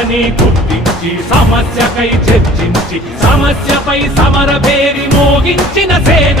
సమస్యని గుర్తించి సమస్యకై చర్చించి సమస్యపై సమర పేరి మోగించిన సేన.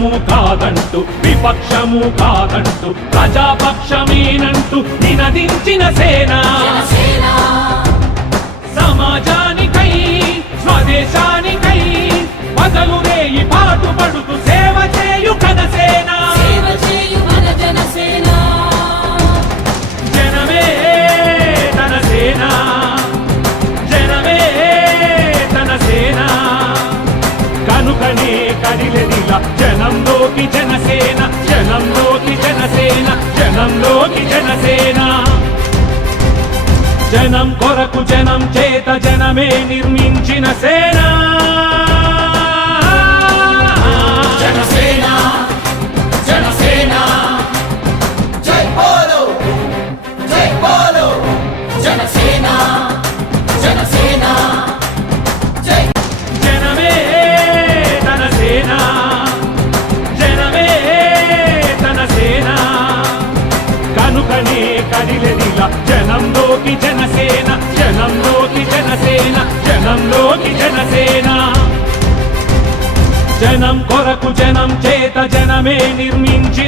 పక్షము కాదంటూ విపక్షము కాదంటూ ప్రజాపక్షమేనంటూ నినదించిన సేన. సమాజానికై స్వదేశానికై బదలు రేయి పాటుపడుతూ జనంలోకి జనసేన జనంలోకి జనసేన జనంలోకి జనసేన. జనం కొరకు జనం చేత జనమే నిర్మించిన సేన. జనసేన జనసేన. జై బోలో జై బోలో జనసేన. జనసేన జనం కొరకు జనం చేత జనమే నిర్మించిన